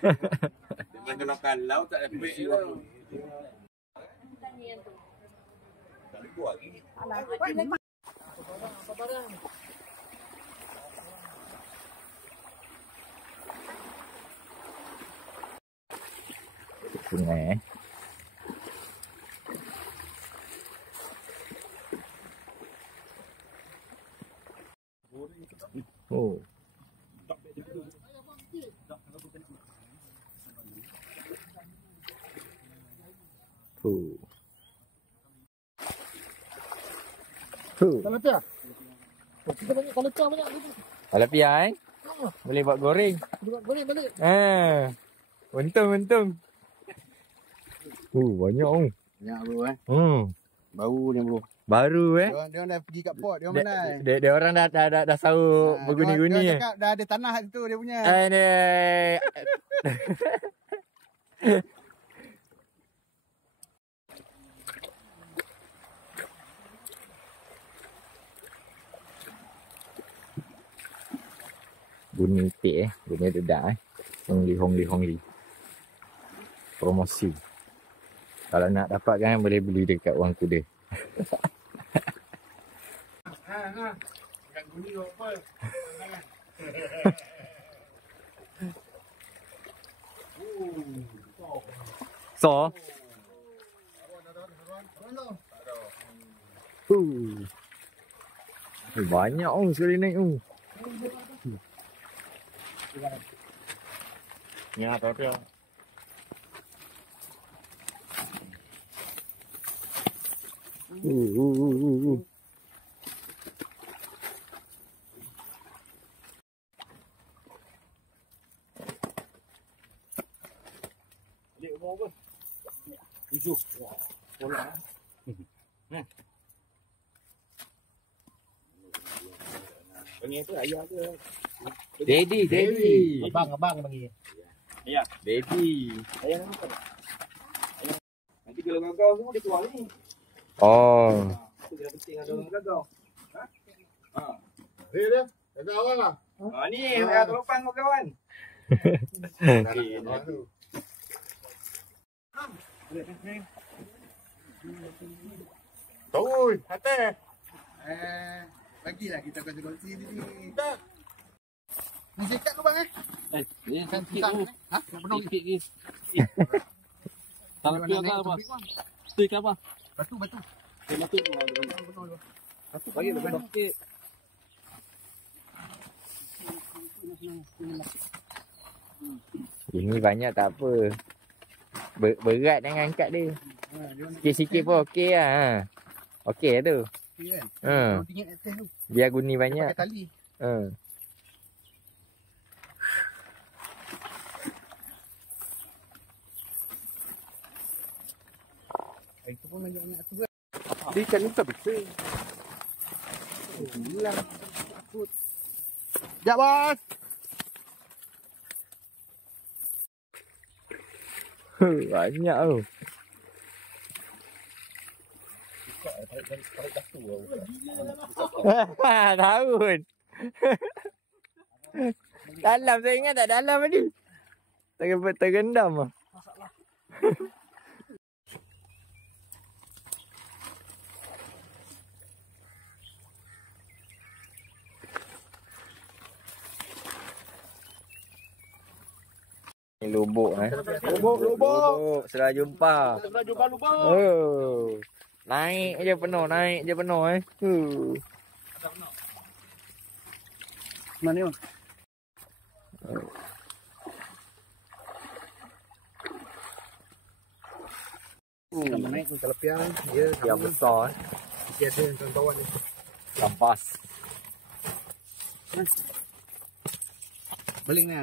Kalau kalau tak dapat lah. Tak boleh buat lagi. Sungai. Oh. Talapia. Kita banyak talapia banyak lagi. Talapia boleh buat goreng. Buat goreng balik. Untung. Banyak Banyak bro Baru ni bro. Baru Dia dah pergi kat port, dia mana? Dia orang dah sahur berguni-guni. Dia cakap dah ada tanah situ dia punya. Guni itik guni dedak Hongli. Promosi. Kalau nak dapatkan boleh beli dekat Wang Kuda. Kat guni apa? So. Banyak sekali naik Ya, tapi Balik umur apa? 7. Bola. Panggil tu ayah ke? Daddy. Abang panggil. Ayah. Daddy. Ayah nama apa? Ayah. Nanti kalau gagal semua dia keluar ni. Oh. Itu dia penting ada orang gagal. Dia. Jaga awal lah. Ni ayah terlopang kau kawan. Tahu, hati. Bagilah kita kongsi ni. Tak. Ni sikat ke bang Ni sakit tu. Nak penuh Sikit lagi. Talapia ke apa? Tu ikan apa? Batu. Batu tu. Bagi lebih Sikit. Ini banyak tak apa. Berat dengan angkat dia. Sikit-sikit pun okey lah. Okey lah tu. Tinggi atas tu. Biar guni banyak. Pakai tali. Itu pun banyak tu. Dia ikan ni tak besar. Hilang. Takut. Sekejap bos. Banyak tu. Tahun. Dalam saya ingat tak dalam tadi. Terendam lah. Ni lubuk Lubuk. Sudah jumpa. Lubuk. Oh. Naik je penuh Mana ni? Naik tu talapia dia yang besar dia ada yang bawah ni. Lampas. Beling ni.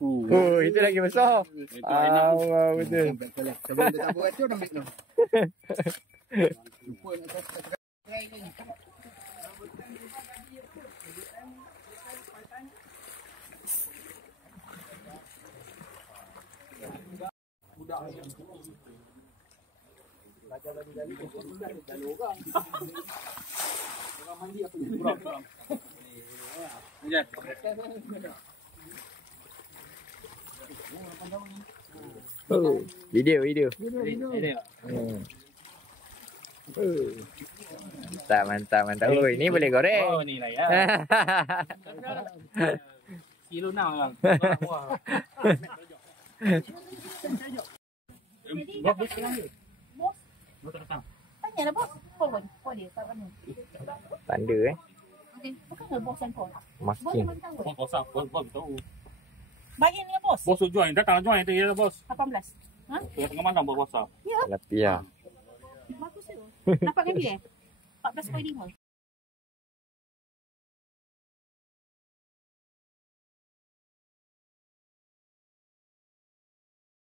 Itu lagi besar. Betul. Sebelum dia tak buat tu dah ambil tu. Lupa nak try ni. Budak belajar lagi dari orang. Orang mandi apa ni? Ni. Oh, video. Ini. Mantap. Oh, ini boleh goreng. Oh, ni lah ya. Kilo now bang. Wah. Bos sekarang ni. Bos. Bos tak datang. Tanya lah bos. Kau dia kat mana? Tanda Okey, bukan ke bos yang kau? Bos Masking. memang tahu. Bos tahu. Bagi ni bos. Bos tu join, datang join tu ya bos. 18. Ha? Dia tengah malam buat WhatsApp. Ya, Lapia. bagus tu. Nampak kan dia? 14.5.